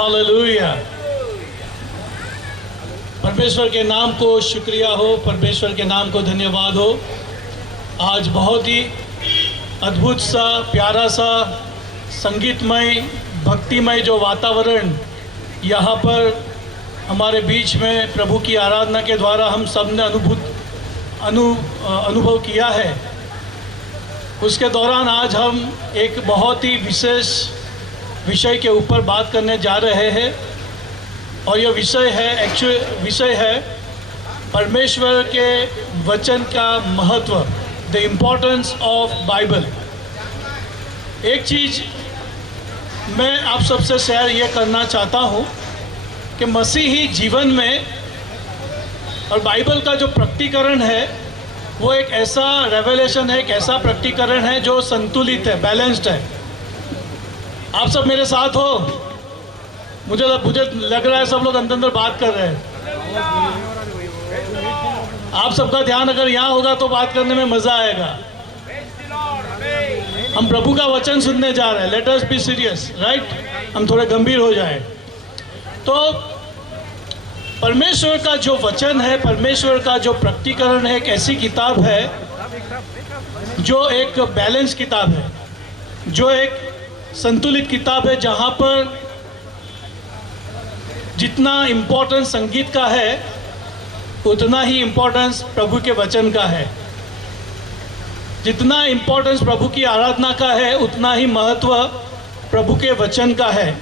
Hallelujah. परमेश्वर के नाम को शुक्रिया हो, परमेश्वर के नाम को धन्यवाद हो। आज बहुत ही अद्भुत सा, प्यारा सा, संगीतमय, भक्तिमय जो वातावरण यहाँ पर हमारे बीच में प्रभु की आराधना के द्वारा हम सब ने अनुभव किया है, उसके दौरान आज हम एक बहुत ही विशेष विषय के ऊपर बात करने जा रहे हैं। और यह विषय है परमेश्वर के वचन का महत्व, द इम्पोर्टेंस ऑफ बाइबल। एक चीज़ मैं आप सबसे शेयर ये करना चाहता हूँ कि मसीही जीवन में और बाइबल का जो प्रकटीकरण है वो एक ऐसा रेवलेशन है, एक ऐसा प्रकटीकरण है जो संतुलित है, बैलेंस्ड है। आप सब मेरे साथ हो? मुझे लग रहा है सब लोग अंदर अंदर बात कर रहे हैं। आप सबका ध्यान अगर यहाँ होगा तो बात करने में मज़ा आएगा। हम प्रभु का वचन सुनने जा रहे हैं। Let us be serious, right? हम थोड़े गंभीर हो जाए। तो परमेश्वर का जो वचन है, परमेश्वर का जो प्रकटीकरण है, एक ऐसी किताब है जो एक बैलेंस किताब है, जो एक संतुलित किताब है, जहाँ पर जितना इम्पोर्टेंस संगीत का है उतना ही इम्पोर्टेंस प्रभु के वचन का है। जितना इम्पोर्टेंस प्रभु की आराधना का है उतना ही महत्व प्रभु के वचन का है।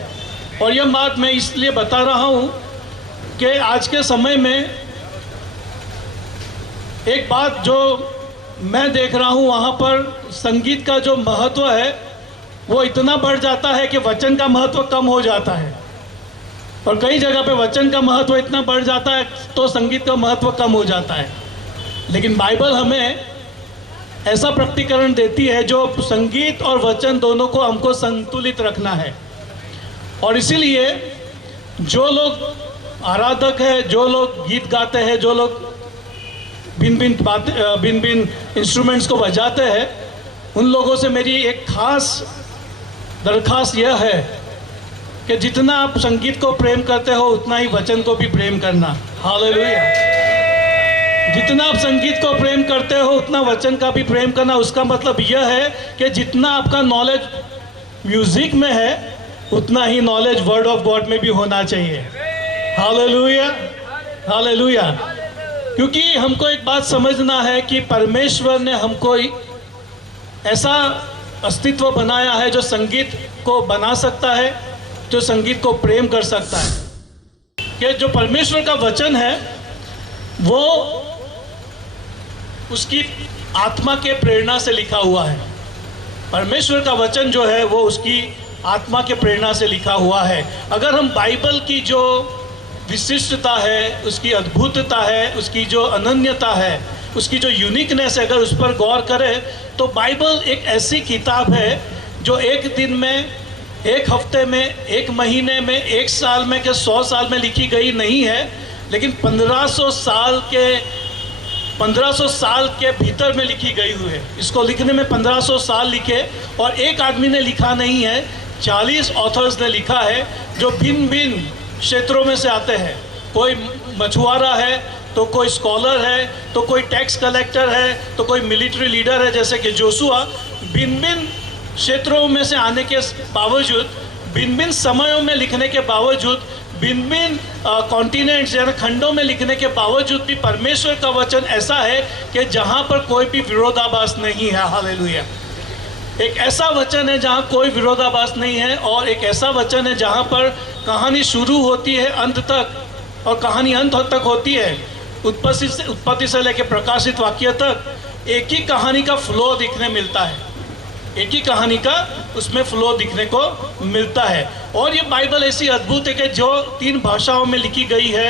और यह बात मैं इसलिए बता रहा हूँ कि आज के समय में एक बात जो मैं देख रहा हूँ, वहाँ पर संगीत का जो महत्व है वो इतना बढ़ जाता है कि वचन का महत्व कम हो जाता है। और कई जगह पे वचन का महत्व इतना बढ़ जाता है तो संगीत का महत्व कम हो जाता है। लेकिन बाइबल हमें ऐसा प्रकटीकरण देती है जो संगीत और वचन दोनों को हमको संतुलित रखना है। और इसीलिए जो लोग आराधक है, जो लोग गीत गाते हैं, जो लोग भिन्न इंस्ट्रूमेंट्स को बजाते हैं, उन लोगों से मेरी एक खास दरख्वास्त यह है कि जितना आप संगीत को प्रेम करते हो उतना ही वचन को भी प्रेम करना। हालेलुया। जितना आप संगीत को प्रेम करते हो उतना वचन का भी प्रेम करना। उसका मतलब यह है कि जितना आपका नॉलेज म्यूजिक में है उतना ही नॉलेज वर्ड ऑफ गॉड में भी होना चाहिए। Hallelujah, hallelujah. क्योंकि हमको एक बात समझना है कि परमेश्वर ने हमको ऐसा अस्तित्व बनाया है जो संगीत को बना सकता है, जो संगीत को प्रेम कर सकता है। कि जो परमेश्वर का वचन है वो उसकी आत्मा के प्रेरणा से लिखा हुआ है। परमेश्वर का वचन जो है वो उसकी आत्मा के प्रेरणा से लिखा हुआ है। अगर हम बाइबल की जो विशिष्टता है, उसकी अद्भुतता है, उसकी जो अनन्यता है, उसकी जो यूनिकनेस है, अगर उस पर गौर करें तो बाइबल एक ऐसी किताब है जो एक दिन में, एक हफ्ते में, एक महीने में, एक साल में के 100 साल में लिखी गई नहीं है, लेकिन 1500 साल के भीतर में लिखी गई हुई है। इसको लिखने में 1500 साल लिखे और एक आदमी ने लिखा नहीं है, 40 ऑथर्स ने लिखा है जो भिन्न भिन्न क्षेत्रों में से आते हैं। कोई मछुआरा है, तो कोई स्कॉलर है, तो कोई टैक्स कलेक्टर है, तो कोई मिलिट्री लीडर है जैसे कि जोशुआ। भिन्न भिन्न क्षेत्रों में से आने के बावजूद, भिन्न भिन्न समयों में लिखने के बावजूद, भिन्न भिन्न कॉन्टिनेंट्स यानी खंडों में लिखने के बावजूद भी परमेश्वर का वचन ऐसा है कि जहाँ पर कोई भी विरोधाभास नहीं है। हालेलुया। एक ऐसा वचन है जहाँ कोई विरोधाभास नहीं है, और एक ऐसा वचन है जहाँ पर कहानी शुरू होती है अंत तक और कहानी अंत तक होती है। उत्पत्ति से लेकर प्रकाशित वाक्य तक एक ही कहानी का फ्लो दिखने मिलता है, एक ही कहानी का उसमें फ्लो दिखने को मिलता है। और ये बाइबल ऐसी अद्भुत है कि जो 3 भाषाओं में लिखी गई है,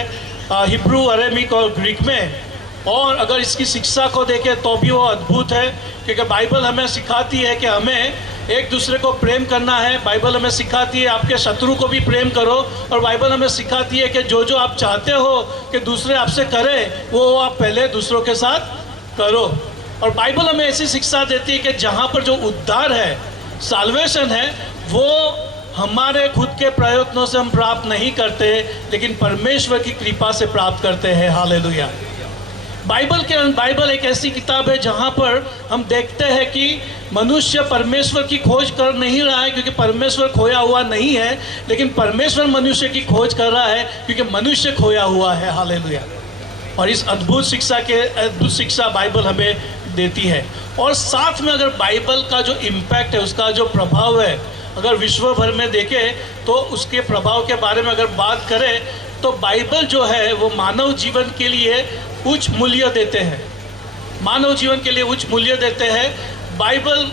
हिब्रू, अरेमिक और ग्रीक में। और अगर इसकी शिक्षा को देखें तो भी वो अद्भुत है, क्योंकि बाइबल हमें सिखाती है कि हमें एक दूसरे को प्रेम करना है। बाइबल हमें सिखाती है आपके शत्रु को भी प्रेम करो, और बाइबल हमें सिखाती है कि जो आप चाहते हो कि दूसरे आपसे करें वो आप पहले दूसरों के साथ करो। और बाइबल हमें ऐसी शिक्षा देती है कि जहाँ पर जो उद्धार है, साल्वेशन है, वो हमारे खुद के प्रयत्नों से हम प्राप्त नहीं करते, लेकिन परमेश्वर की कृपा से प्राप्त करते हैं। हालेलुया। बाइबल एक ऐसी किताब है जहाँ पर हम देखते हैं कि मनुष्य परमेश्वर की खोज कर नहीं रहा है क्योंकि परमेश्वर खोया हुआ नहीं है, लेकिन परमेश्वर मनुष्य की खोज कर रहा है क्योंकि मनुष्य खोया हुआ है। हालेलुया। और इस अद्भुत शिक्षा बाइबल हमें देती है। और साथ में अगर बाइबल का जो इम्पैक्ट है, उसका जो प्रभाव है, अगर विश्व भर में देखें तो उसके प्रभाव के बारे में अगर बात करें तो बाइबल जो है वो मानव जीवन के लिए उच्च मूल्य देते हैं। मानव जीवन के लिए उच्च मूल्य देते हैं। बाइबल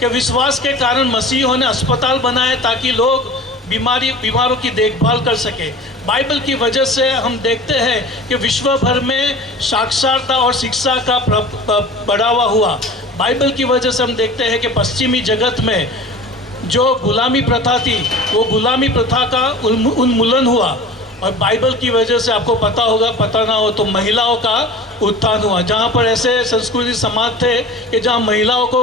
के विश्वास के कारण मसीहों ने अस्पताल बनाए ताकि लोग बीमारों की देखभाल कर सके। बाइबल की वजह से हम देखते हैं कि विश्व भर में साक्षरता और शिक्षा का बढ़ावा हुआ। बाइबल की वजह से हम देखते हैं कि पश्चिमी जगत में जो गुलामी प्रथा थी वो गुलामी प्रथा का उन्मूलन हुआ। और बाइबल की वजह से आपको पता होगा, पता ना हो तो महिलाओं का उत्थान हुआ। जहाँ पर ऐसे संस्कृति समाज थे कि जहाँ महिलाओं को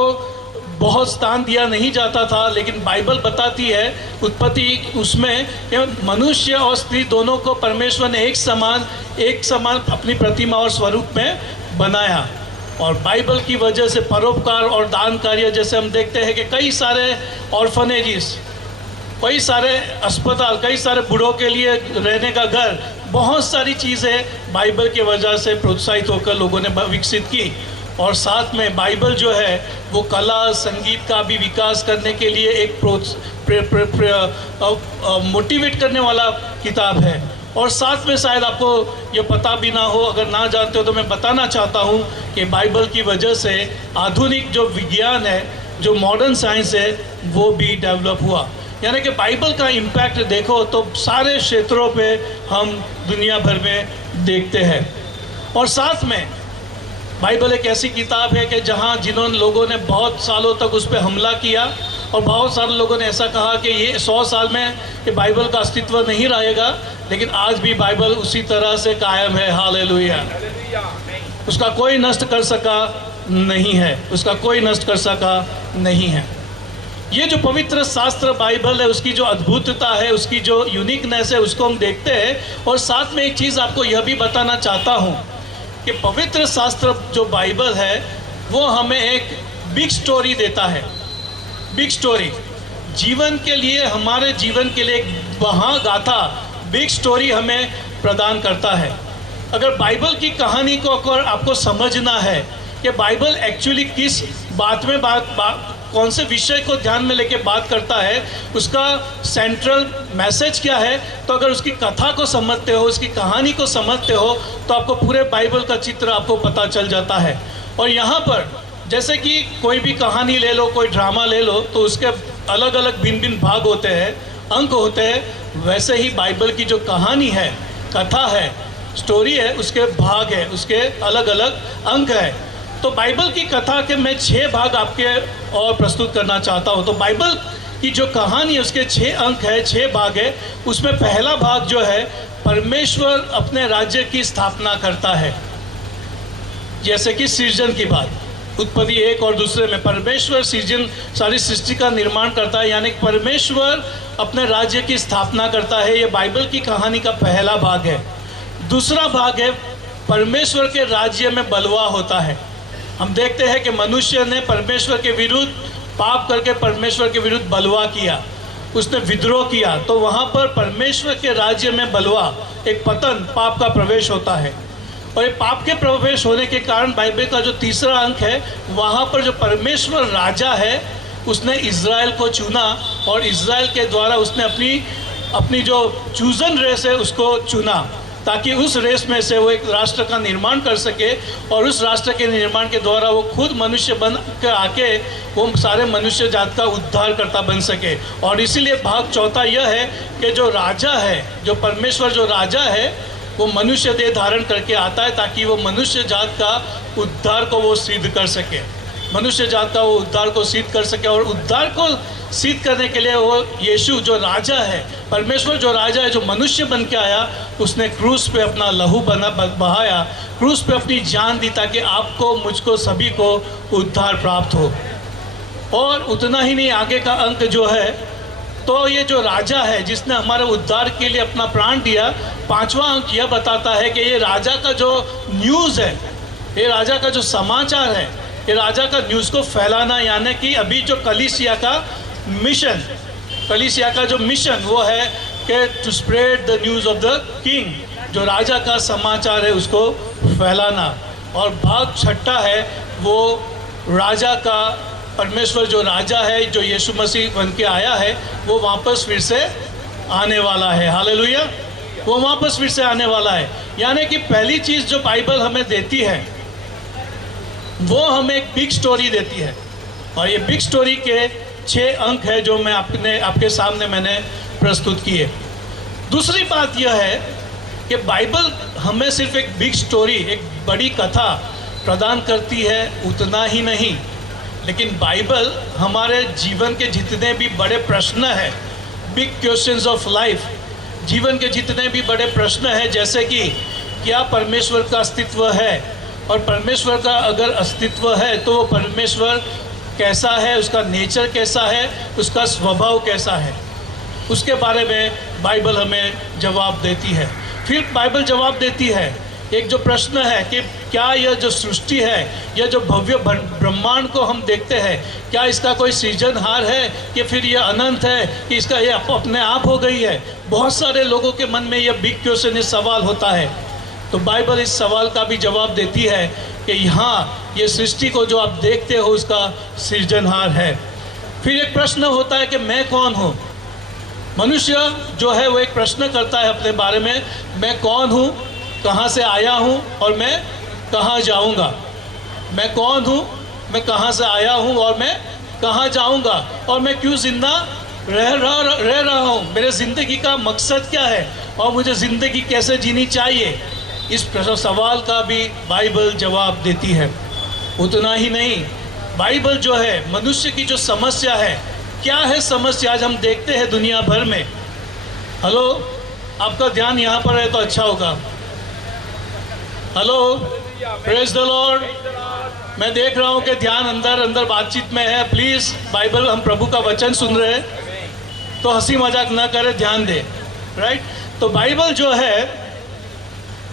बहुत स्थान दिया नहीं जाता था, लेकिन बाइबल बताती है उत्पत्ति उसमें कि मनुष्य और स्त्री दोनों को परमेश्वर ने एक समान अपनी प्रतिमा और स्वरूप में बनाया। और बाइबल की वजह से परोपकार और दान कार्य, जैसे हम देखते हैं कि कई सारे ऑर्फनेजेस, कई सारे अस्पताल, कई सारे बूढ़ों के लिए रहने का घर, बहुत सारी चीज़ें बाइबल की वजह से प्रोत्साहित होकर लोगों ने विकसित की। और साथ में बाइबल जो है वो कला संगीत का भी विकास करने के लिए एक मोटिवेट करने वाला किताब है। और साथ में शायद आपको ये पता भी ना हो, अगर ना जानते हो तो मैं बताना चाहता हूँ कि बाइबल की वजह से आधुनिक जो विज्ञान है, जो मॉडर्न साइंस है, वो भी डेवलप हुआ। यानी कि बाइबल का इम्पैक्ट देखो तो सारे क्षेत्रों पे हम दुनिया भर में देखते हैं। और साथ में बाइबल एक ऐसी किताब है कि जहाँ जिन्होंने लोगों ने बहुत सालों तक उस पर हमला किया और बहुत सारे लोगों ने ऐसा कहा कि ये 100 साल में ये बाइबल का अस्तित्व नहीं रहेगा, लेकिन आज भी बाइबल उसी तरह से कायम है। हालेलुया। उसका कोई नष्ट कर सका नहीं है, उसका कोई नष्ट कर सका नहीं है। ये जो पवित्र शास्त्र बाइबल है, उसकी जो अद्भुतता है, उसकी जो यूनिकनेस है, उसको हम देखते हैं। और साथ में एक चीज़ आपको यह भी बताना चाहता हूँ कि पवित्र शास्त्र जो बाइबल है वो हमें एक बिग स्टोरी देता है। बिग स्टोरी जीवन के लिए, हमारे जीवन के लिए एक महागाथा, बिग स्टोरी हमें प्रदान करता है। अगर बाइबल की कहानी को अगर आपको समझना है कि बाइबल एक्चुअली किस बात में कौन से विषय को ध्यान में लेके बात करता है, उसका सेंट्रल मैसेज क्या है, तो अगर उसकी कथा को समझते हो, उसकी कहानी को समझते हो, तो आपको पूरे बाइबल का चित्र आपको पता चल जाता है। और यहाँ पर जैसे कि कोई भी कहानी ले लो, कोई ड्रामा ले लो, तो उसके अलग अलग भिन्न भिन्न भाग होते हैं, अंक होते हैं। वैसे ही बाइबल की जो कहानी है, कथा है, स्टोरी है, उसके भाग है, उसके अलग अलग अंक है। तो बाइबल की कथा के मैं 6 भाग आपके और प्रस्तुत करना चाहता हूँ। तो बाइबल की जो कहानी है उसके 6 अंक है, 6 भाग है। उसमें पहला भाग जो है, परमेश्वर अपने राज्य की स्थापना करता है। जैसे कि सृजन की बात, उत्पत्ति 1 और दूसरे में परमेश्वर सारी सृष्टि का निर्माण करता है, यानी परमेश्वर अपने राज्य की स्थापना करता है। ये बाइबल की कहानी का पहला भाग है। दूसरा भाग है, परमेश्वर के राज्य में बलवा होता है। हम देखते हैं कि मनुष्य ने परमेश्वर के विरुद्ध पाप करके परमेश्वर के विरुद्ध बलवा किया, उसने विद्रोह किया। तो वहाँ पर परमेश्वर के राज्य में बलवा, एक पतन, पाप का प्रवेश होता है। और ये पाप के प्रवेश होने के कारण बाइबल का जो तीसरा अंक है, वहाँ पर जो परमेश्वर राजा है, उसने इज़राइल को चुना और इज़राइल के द्वारा उसने अपनी जो चूजन रेस है उसको चुना, ताकि उस रेस में से वो एक राष्ट्र का निर्माण कर सके। और उस राष्ट्र के निर्माण के द्वारा वो खुद मनुष्य बन कर आके वो सारे मनुष्य जात का उद्धार करता बन सके। और इसीलिए भाग चौथा यह है कि जो राजा है, जो परमेश्वर जो राजा है, वो मनुष्य देह धारण करके आता है ताकि वो मनुष्य जात का उद्धार को वो सिद्ध कर सके, मनुष्य जात का वो उद्धार को सिद्ध कर सके। और उद्धार को सिद्ध करने के लिए वो यीशु जो राजा है, परमेश्वर जो राजा है, जो मनुष्य बन के आया, उसने क्रूस पे अपना लहू बहाया, क्रूस पे अपनी जान दी, ताकि आपको, मुझको, सभी को उद्धार प्राप्त हो। और उतना ही नहीं, आगे का अंक जो है, तो ये जो राजा है जिसने हमारे उद्धार के लिए अपना प्राण दिया, 5वां अंक यह बताता है कि ये राजा का जो न्यूज़ है, ये राजा का जो समाचार है, ये राजा का न्यूज़ को फैलाना, यानी कि अभी जो कलीसिया का मिशन, कलीसिया का जो मिशन वो है कि to spread the news of the king, जो राजा का समाचार है उसको फैलाना। और भाग 6 है वो राजा का, परमेश्वर जो राजा है, जो यीशु मसीह बन के आया है, वो वापस फिर से आने वाला है। हालेलुया, वो वापस फिर से आने वाला है। यानी कि पहली चीज़ जो बाइबल हमें देती है वो हमें एक बिग स्टोरी देती है, और ये बिग स्टोरी के 6 अंक है जो मैं आपके सामने मैंने प्रस्तुत किए। दूसरी बात यह है कि बाइबल हमें सिर्फ एक बिग स्टोरी, एक बड़ी कथा प्रदान करती है, उतना ही नहीं, लेकिन बाइबल हमारे जीवन के जितने भी बड़े प्रश्न हैं, बिग क्वेश्चंस ऑफ लाइफ, जीवन के जितने भी बड़े प्रश्न हैं, जैसे कि क्या परमेश्वर का अस्तित्व है, और परमेश्वर का अगर अस्तित्व है तो वो परमेश्वर कैसा है, उसका नेचर कैसा है, उसका स्वभाव कैसा है, उसके बारे में बाइबल हमें जवाब देती है। फिर बाइबल जवाब देती है एक जो प्रश्न है कि क्या यह जो सृष्टि है, यह जो भव्य ब्रह्मांड को हम देखते हैं, क्या इसका कोई सृजनहार है कि फिर यह अनंत है, कि इसका ये अपने आप हो गई है। बहुत सारे लोगों के मन में यह बिग क्वेश्चन, ये सवाल होता है। तो बाइबल इस सवाल का भी जवाब देती है कि यहाँ ये सृष्टि को जो आप देखते हो उसका सृजनहार है। फिर एक प्रश्न होता है कि मैं कौन हूँ। मनुष्य जो है वो एक प्रश्न करता है अपने बारे में, मैं कौन हूँ, कहाँ से आया हूँ और मैं कहाँ जाऊँगा। मैं कौन हूँ, मैं कहाँ से आया हूँ और मैं कहाँ जाऊँगा, और मैं क्यों जिंदा रह रहा हूँ, मेरे ज़िंदगी का मकसद क्या है और मुझे ज़िंदगी कैसे जीनी चाहिए। इस सवाल का भी बाइबल जवाब देती है। उतना ही नहीं, बाइबल जो है मनुष्य की जो समस्या है, क्या है समस्या आज हम देखते हैं दुनिया भर में। हेलो, आपका ध्यान यहाँ पर है तो अच्छा होगा। Hello, praise the Lord. मैं देख रहा हूँ कि ध्यान अंदर बातचीत में है। प्लीज़, बाइबल, हम प्रभु का वचन सुन रहे हैं तो हंसी मजाक ना करें, ध्यान दें, राइट। तो बाइबल जो है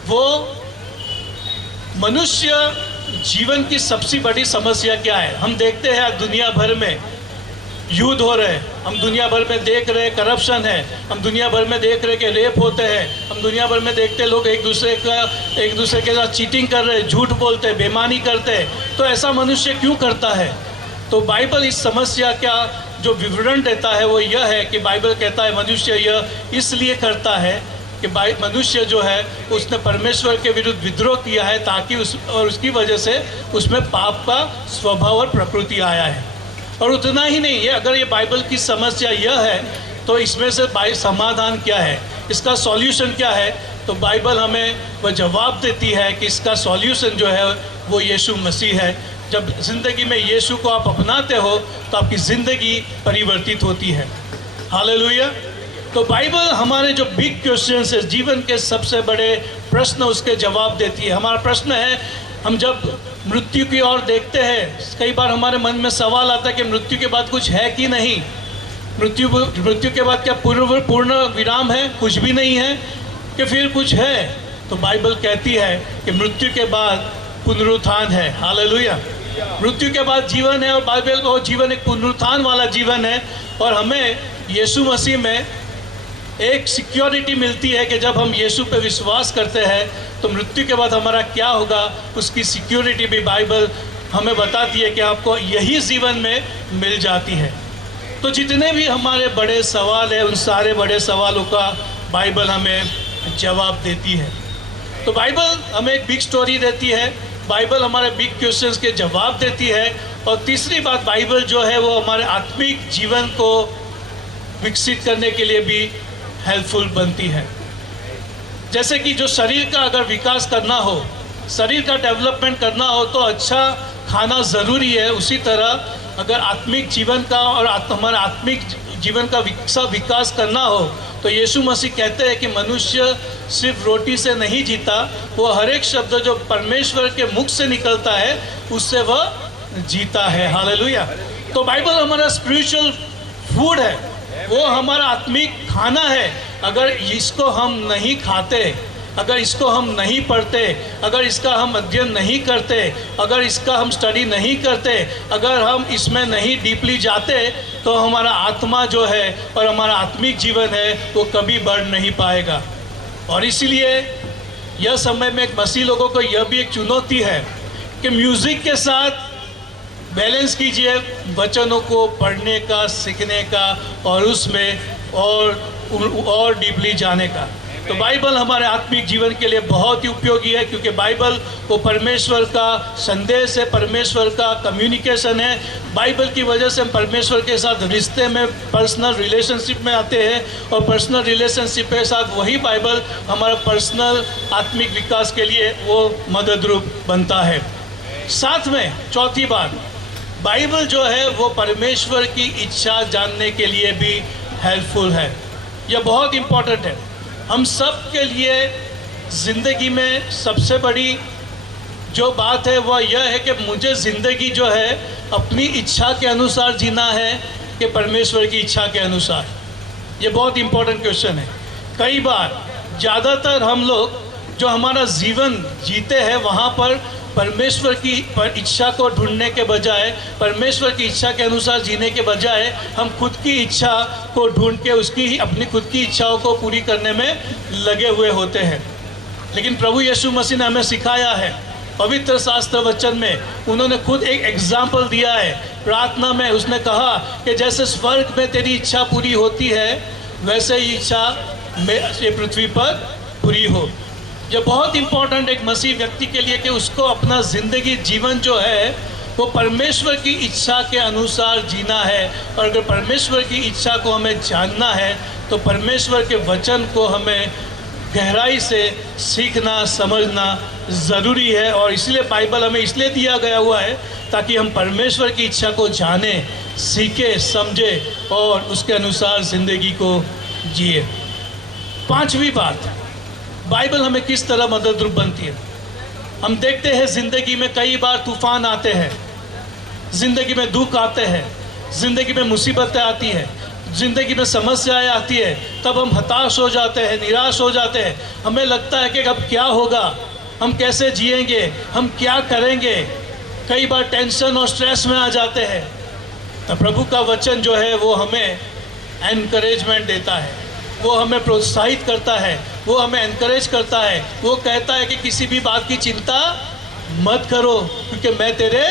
वो मनुष्य जीवन की सबसे बड़ी समस्या क्या है। हम देखते हैं दुनिया भर में युद्ध हो रहे हैं, हम दुनिया भर में देख रहे हैं करप्शन है, हम दुनिया भर में देख रहे हैं कि रेप होते हैं, हम दुनिया भर में देखते हैं लोग एक दूसरे के साथ चीटिंग कर रहे हैं, झूठ बोलते हैं, बेईमानी करते हैं। तो ऐसा मनुष्य क्यों करता है। तो बाइबल इस समस्या का जो विवरण देता है वो यह है कि बाइबल कहता है मनुष्य यह इसलिए करता है कि मनुष्य जो है उसने परमेश्वर के विरुद्ध विद्रोह किया है, ताकि उसकी वजह से उसमें पाप का स्वभाव और प्रकृति आया है। और उतना ही नहीं है, अगर ये बाइबल की समस्या यह है तो इसमें से समाधान क्या है, इसका सॉल्यूशन क्या है। तो बाइबल हमें वह जवाब देती है कि इसका सॉल्यूशन जो है वो यीशु मसीह है। जब ज़िंदगी में यीशु को आप अपनाते हो तो आपकी ज़िंदगी परिवर्तित होती है। हालेलुया। तो बाइबल हमारे जो बिग क्वेश्चंस है, जीवन के सबसे बड़े प्रश्न, उसके जवाब देती है। हमारा प्रश्न है, हम जब मृत्यु की ओर देखते हैं, कई बार हमारे मन में सवाल आता है कि मृत्यु के बाद कुछ है कि नहीं। मृत्यु के बाद क्या पूर्ण विराम है, कुछ भी नहीं है, कि फिर कुछ है। तो बाइबल कहती है कि मृत्यु के बाद पुनरुत्थान है। हालेलुया। मृत्यु के बाद जीवन है, और बाइबल वो जीवन एक पुनरुत्थान वाला जीवन है। और हमें यीशु मसीह में एक सिक्योरिटी मिलती है कि जब हम यीशु पे विश्वास करते हैं तो मृत्यु के बाद हमारा क्या होगा, उसकी सिक्योरिटी भी बाइबल हमें बताती है कि आपको यही जीवन में मिल जाती है। तो जितने भी हमारे बड़े सवाल हैं, उन सारे बड़े सवालों का बाइबल हमें जवाब देती है। तो बाइबल हमें एक बिग स्टोरी देती है, बाइबल हमारे बिग क्वेश्चंस के जवाब देती है। और तीसरी बात, बाइबल जो है वो हमारे आत्मिक जीवन को विकसित करने के लिए भी हेल्पफुल बनती है। जैसे कि जो शरीर का अगर विकास करना हो, शरीर का डेवलपमेंट करना हो तो अच्छा खाना ज़रूरी है, उसी तरह अगर आत्मिक जीवन का और हमारे आत्मिक जीवन का विकास करना हो तो यीशु मसीह कहते हैं कि मनुष्य सिर्फ रोटी से नहीं जीता, वो हर एक शब्द जो परमेश्वर के मुख से निकलता है उससे वह जीता है। हालेलुया। तो बाइबल हमारा स्पिरिचुअल फूड है, वो हमारा आत्मिक खाना है। अगर इसको हम नहीं खाते, अगर इसको हम नहीं पढ़ते, अगर इसका हम अध्ययन नहीं करते, अगर इसका हम स्टडी नहीं करते, अगर हम इसमें नहीं डीपली जाते, तो हमारा आत्मा जो है और हमारा आत्मिक जीवन है वो कभी बढ़ नहीं पाएगा। और इसीलिए यह समय में एक मसीह लोगों को यह भी एक चुनौती है कि म्यूज़िक के साथ बैलेंस कीजिए वचनों को पढ़ने का, सीखने का और उसमें और डीपली जाने का। तो बाइबल हमारे आत्मिक जीवन के लिए बहुत ही उपयोगी है, क्योंकि बाइबल वो परमेश्वर का संदेश है, परमेश्वर का कम्युनिकेशन है। बाइबल की वजह से हम परमेश्वर के साथ रिश्ते में, पर्सनल रिलेशनशिप में आते हैं, और पर्सनल रिलेशनशिप के साथ वही बाइबल हमारा पर्सनल आत्मिक विकास के लिए वो मददरूप बनता है। साथ में चौथी बात, बाइबल जो है वो परमेश्वर की इच्छा जानने के लिए भी हेल्पफुल है। यह बहुत इम्पोर्टेंट है। हम सब के लिए ज़िंदगी में सबसे बड़ी जो बात है वह यह है कि मुझे ज़िंदगी जो है अपनी इच्छा के अनुसार जीना है कि परमेश्वर की इच्छा के अनुसार। ये बहुत इम्पोर्टेंट क्वेश्चन है। कई बार ज़्यादातर हम लोग जो हमारा जीवन जीते हैं वहाँ पर परमेश्वर की इच्छा को ढूंढने के बजाय, परमेश्वर की इच्छा के अनुसार जीने के बजाय हम खुद की इच्छा को ढूंढ के उसकी ही अपनी खुद की इच्छाओं को पूरी करने में लगे हुए होते हैं। लेकिन प्रभु यीशु मसीह ने हमें सिखाया है, पवित्र शास्त्र वचन में उन्होंने खुद एक एग्जाम्पल दिया है। प्रार्थना में उसने कहा कि जैसे स्वर्ग में तेरी इच्छा पूरी होती है वैसे ही इच्छा ये पृथ्वी पर पूरी हो। यह बहुत इम्पोर्टेंट एक मसीह व्यक्ति के लिए कि उसको अपना ज़िंदगी जीवन जो है वो परमेश्वर की इच्छा के अनुसार जीना है। और अगर परमेश्वर की इच्छा को हमें जानना है तो परमेश्वर के वचन को हमें गहराई से सीखना, समझना ज़रूरी है। और इसलिए बाइबल हमें इसलिए दिया गया हुआ है ताकि हम परमेश्वर की इच्छा को जाने, सीखे, समझे और उसके अनुसार ज़िंदगी को जिए। पांचवी बात, बाइबल हमें किस तरह मददरूप बनती है। हम देखते हैं ज़िंदगी में कई बार तूफान आते हैं, ज़िंदगी में दुख आते हैं, ज़िंदगी में मुसीबतें आती हैं, ज़िंदगी में समस्याएं आती है। तब हम हताश हो जाते हैं, निराश हो जाते हैं। हमें लगता है कि अब क्या होगा, हम कैसे जिएंगे, हम क्या करेंगे। कई बार टेंशन और स्ट्रेस में आ जाते हैं। तो प्रभु का वचन जो है वो हमें एनकरेजमेंट देता है, वो हमें प्रोत्साहित करता है, वो हमें एनकरेज करता है। वो कहता है कि किसी भी बात की चिंता मत करो क्योंकि मैं तेरे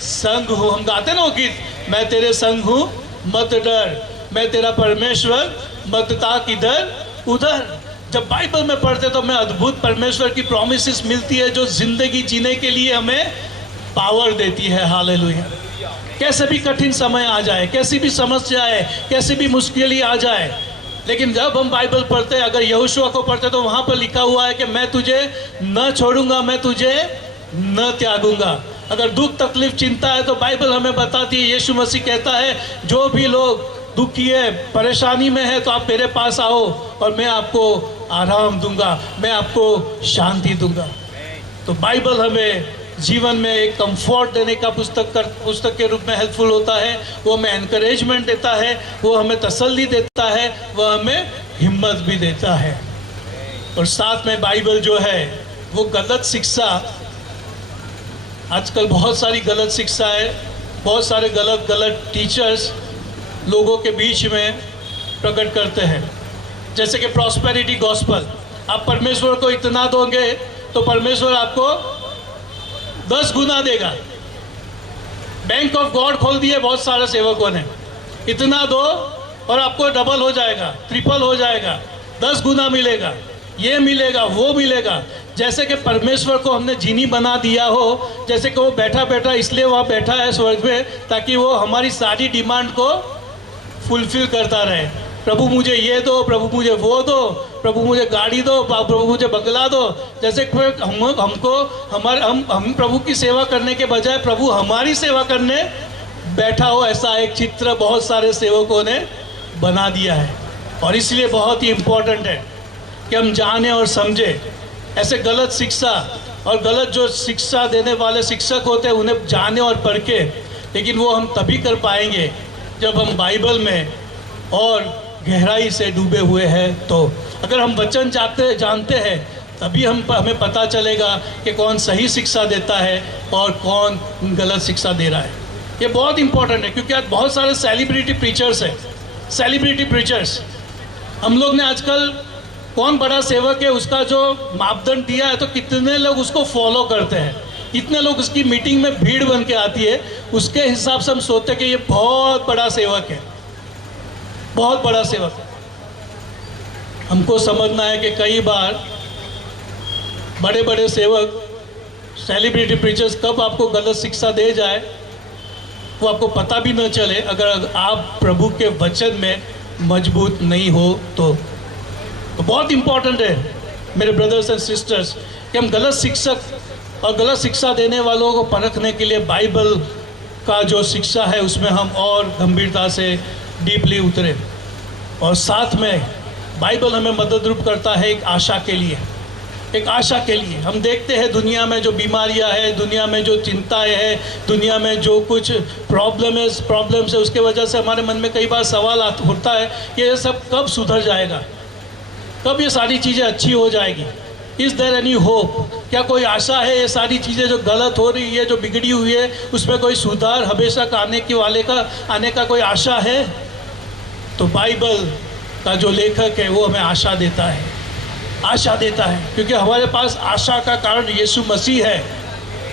संग हूँ। हम गाते ना वो गीत, मैं तेरे संग हूँ मत डर, मैं तेरा परमेश्वर मत ताक इधर उधर। जब बाइबल में पढ़ते तो हमें अद्भुत परमेश्वर की प्रॉमिसेस मिलती है जो ज़िंदगी जीने के लिए हमें पावर देती है। हालेलुया। कैसे भी कठिन समय आ जाए, कैसी भी समस्या आए, कैसी भी मुश्किल आ जाए, लेकिन जब हम बाइबल पढ़ते हैं, अगर यहोशुआ को पढ़ते तो वहाँ पर लिखा हुआ है कि मैं तुझे न छोड़ूंगा, मैं तुझे न त्यागूंगा। अगर दुख, तकलीफ, चिंता है तो बाइबल हमें बताती है, यीशु मसीह कहता है जो भी लोग दुखी है, परेशानी में है तो आप मेरे पास आओ और मैं आपको आराम दूंगा, मैं आपको शांति दूंगा। तो बाइबल हमें जीवन में एक कंफर्ट देने का पुस्तक के रूप में हेल्पफुल होता है। वो हमें एनकरेजमेंट देता है, वो हमें तसल्ली देता है, वो हमें हिम्मत भी देता है। और साथ में बाइबल जो है वो गलत शिक्षा, आजकल बहुत सारी गलत शिक्षा है, बहुत सारे गलत टीचर्स लोगों के बीच में प्रकट करते हैं। जैसे कि प्रॉस्पेरिटी गॉस्पल, आप परमेश्वर को इतना दोगे तो परमेश्वर आपको 10 गुना देगा। बैंक ऑफ गॉड खोल दिए बहुत सारे सेवकों ने, इतना दो और आपको डबल हो जाएगा, ट्रिपल हो जाएगा, 10 गुना मिलेगा, ये मिलेगा, वो मिलेगा। जैसे कि परमेश्वर को हमने जीनी बना दिया हो, जैसे कि वो बैठा बैठा इसलिए वहाँ बैठा है स्वर्ग में ताकि वो हमारी सारी डिमांड को फुलफिल करता रहे। प्रभु मुझे ये दो, प्रभु मुझे वो दो, प्रभु मुझे गाड़ी दो, प्रभु मुझे बंगला दो। जैसे हम प्रभु की सेवा करने के बजाय प्रभु हमारी सेवा करने बैठा हो, ऐसा एक चित्र बहुत सारे सेवकों ने बना दिया है। और इसलिए बहुत ही इम्पोर्टेंट है कि हम जाने और समझे ऐसे गलत शिक्षा और गलत जो शिक्षा देने वाले शिक्षक होते हैं उन्हें जाने और परखे। लेकिन वो हम तभी कर पाएंगे जब हम बाइबल में और गहराई से डूबे हुए हैं। तो अगर हम वचन जानते हैं तभी हमें पता चलेगा कि कौन सही शिक्षा देता है और कौन गलत शिक्षा दे रहा है। ये बहुत इंपॉर्टेंट है, क्योंकि आज बहुत सारे सेलिब्रिटी प्रीचर्स हैं। सेलिब्रिटी प्रीचर्स, हम लोग ने आजकल कौन बड़ा सेवक है उसका जो मापदंड दिया है, तो कितने लोग उसको फॉलो करते हैं, कितने लोग उसकी मीटिंग में भीड़ बन के आती है, उसके हिसाब से हम सोचते हैं कि ये बहुत बड़ा सेवक है, बहुत बड़ा सेवक। हमको समझना है कि कई बार बड़े बड़े सेवक, सेलिब्रिटी प्रीचर्स कब आपको गलत शिक्षा दे जाए वो आपको पता भी न चले, अगर आप प्रभु के वचन में मजबूत नहीं हो तो बहुत इंपॉर्टेंट है मेरे ब्रदर्स एंड सिस्टर्स कि हम गलत शिक्षक और गलत शिक्षा देने वालों को परखने के लिए बाइबल का जो शिक्षा है उसमें हम और गंभीरता से डीपली उतरे। और साथ में बाइबल हमें मदद रूप करता है एक आशा के लिए, एक आशा के लिए। हम देखते हैं दुनिया में जो बीमारियां हैं, दुनिया में जो चिंताएं हैं, दुनिया में जो कुछ प्रॉब्लम्स है, उसके वजह से हमारे मन में कई बार सवाल होता है कि ये सब कब सुधर जाएगा, कब ये सारी चीज़ें अच्छी हो जाएगी। Is there any hope? क्या कोई आशा है? ये सारी चीज़ें जो गलत हो रही है, जो बिगड़ी हुई है, उसमें कोई सुधार हमेशा आने का कोई आशा है? तो बाइबल का जो लेखक है वो हमें आशा देता है, आशा देता है, क्योंकि हमारे पास आशा का कारण यीशु मसीह है,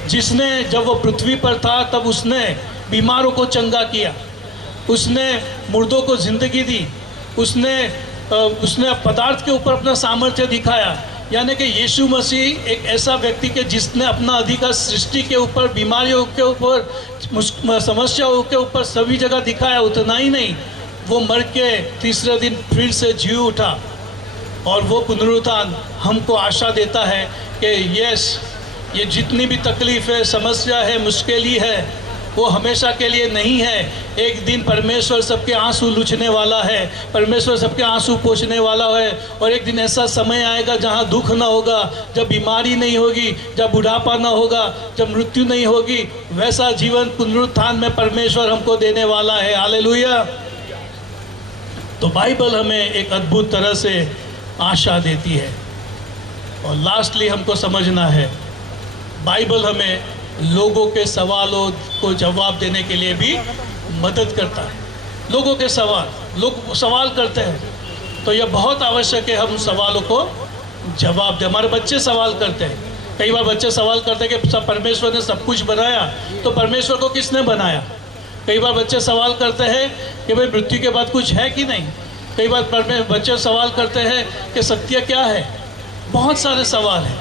जिसने जब वो पृथ्वी पर था तब उसने बीमारों को चंगा किया, उसने मुर्दों को ज़िंदगी दी, उसने पदार्थ के ऊपर अपना सामर्थ्य दिखाया। यानी कि यीशु मसीह एक ऐसा व्यक्ति के जिसने अपना अधिकार सृष्टि के ऊपर, बीमारियों के ऊपर, समस्याओं के ऊपर सभी जगह दिखाया। उतना ही नहीं, वो मर के तीसरे दिन फिर से जी उठा, और वो पुनरुत्थान हमको आशा देता है कि यस, ये जितनी भी तकलीफ है, समस्या है, मुश्किल है, वो हमेशा के लिए नहीं है। एक दिन परमेश्वर सबके आंसू लुछने वाला है, परमेश्वर सबके आंसू पोंछने वाला है, और एक दिन ऐसा समय आएगा जहाँ दुख ना होगा, जब बीमारी नहीं होगी, जब बुढ़ापा ना होगा, जब मृत्यु नहीं होगी। वैसा जीवन पुनरुत्थान में परमेश्वर हमको देने वाला है। हालेलुया। तो बाइबल हमें एक अद्भुत तरह से आशा देती है। और लास्टली हमको समझना है, बाइबल हमें लोगों के सवालों को जवाब देने के लिए भी मदद करता है। लोगों के लोग सवाल करते हैं, तो यह बहुत आवश्यक है हम सवालों को जवाब दें। हमारे बच्चे सवाल करते हैं, कई बार बच्चे सवाल करते हैं कि सब परमेश्वर ने सब कुछ बनाया, तो परमेश्वर को किसने बनाया। कई बार बच्चे सवाल करते हैं कि भाई मृत्यु के बाद कुछ है कि नहीं। कई बार बच्चे सवाल करते हैं कि सत्य क्या है। बहुत सारे सवाल हैं,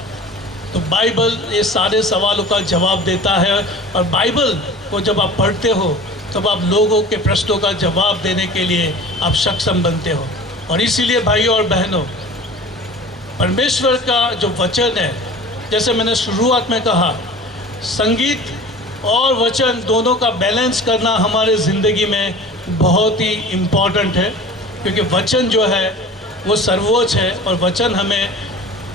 तो बाइबल ये सारे सवालों का जवाब देता है। और बाइबल को जब आप पढ़ते हो तब आप लोगों के प्रश्नों का जवाब देने के लिए आप सक्षम बनते हो। और इसीलिए भाइयों और बहनों, परमेश्वर का जो वचन है, जैसे मैंने शुरुआत में कहा, संगीत और वचन दोनों का बैलेंस करना हमारे ज़िंदगी में बहुत ही इम्पॉर्टेंट है, क्योंकि वचन जो है वो सर्वोच्च है, और वचन हमें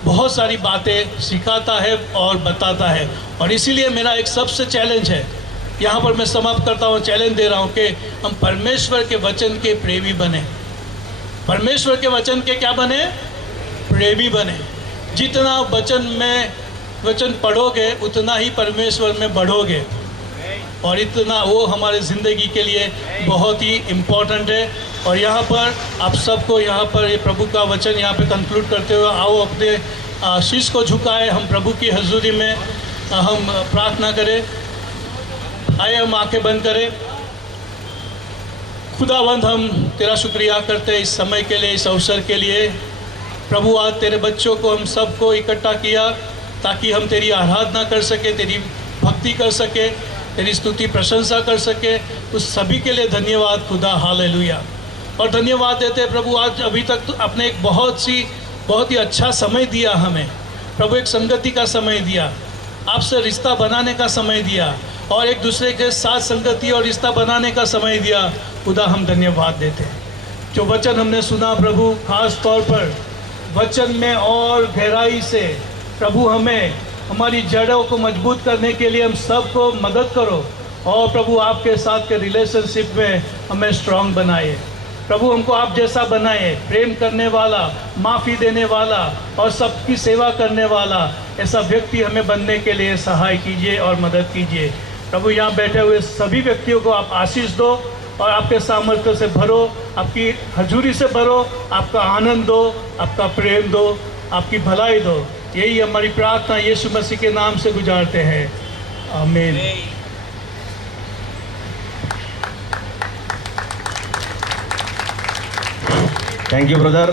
बहुत सारी बातें सिखाता है और बताता है। और इसीलिए मेरा एक सबसे चैलेंज है, यहाँ पर मैं समाप्त करता हूँ, चैलेंज दे रहा हूँ कि हम परमेश्वर के वचन के प्रेमी बने। परमेश्वर के वचन के क्या बने? प्रेमी बने। जितना वचन पढ़ोगे उतना ही परमेश्वर में बढ़ोगे, और इतना वो हमारे ज़िंदगी के लिए बहुत ही इम्पोर्टेंट है। और यहाँ पर आप सबको, यहाँ पर ये प्रभु का वचन यहाँ पे कंक्लूड करते हुए आओ अपने शीश को झुकाए, हम प्रभु की हजूरी में हम प्रार्थना करें। आइए हम आंखें बंद करें। खुदावंद, हम तेरा शुक्रिया करते हैं इस समय के लिए, इस अवसर के लिए। प्रभु, आज तेरे बच्चों को, हम सबको इकट्ठा किया ताकि हम तेरी आराधना कर सके, तेरी भक्ति कर सके, तेरी स्तुति प्रशंसा कर सके। उस सभी के लिए धन्यवाद खुदा। हालेलुया। और धन्यवाद देते हैं प्रभु, आज अभी तक तो आपने एक बहुत ही अच्छा समय दिया हमें प्रभु, एक संगति का समय दिया, आपसे रिश्ता बनाने का समय दिया, और एक दूसरे के साथ संगति और रिश्ता बनाने का समय दिया। खुदा, हम धन्यवाद देते हैं। जो वचन हमने सुना प्रभु, खास तौर पर वचन में और गहराई से प्रभु हमें हमारी जड़ों को मजबूत करने के लिए हम सबको मदद करो, और प्रभु आपके साथ के रिलेशनशिप में हमें स्ट्रांग बनाए। प्रभु हमको आप जैसा बनाए, प्रेम करने वाला, माफ़ी देने वाला और सबकी सेवा करने वाला ऐसा व्यक्ति हमें बनने के लिए सहाय कीजिए और मदद कीजिए। प्रभु यहाँ बैठे हुए सभी व्यक्तियों को आप आशीष दो और आपके सामर्थ्य से भरो, आपकी हजूरी से भरो, आपका आनंद दो, आपका प्रेम दो, आपकी भलाई दो। यही हमारी प्रार्थना यीशु मसीह के नाम से गुजारते हैं, आमीन। Thank you brother.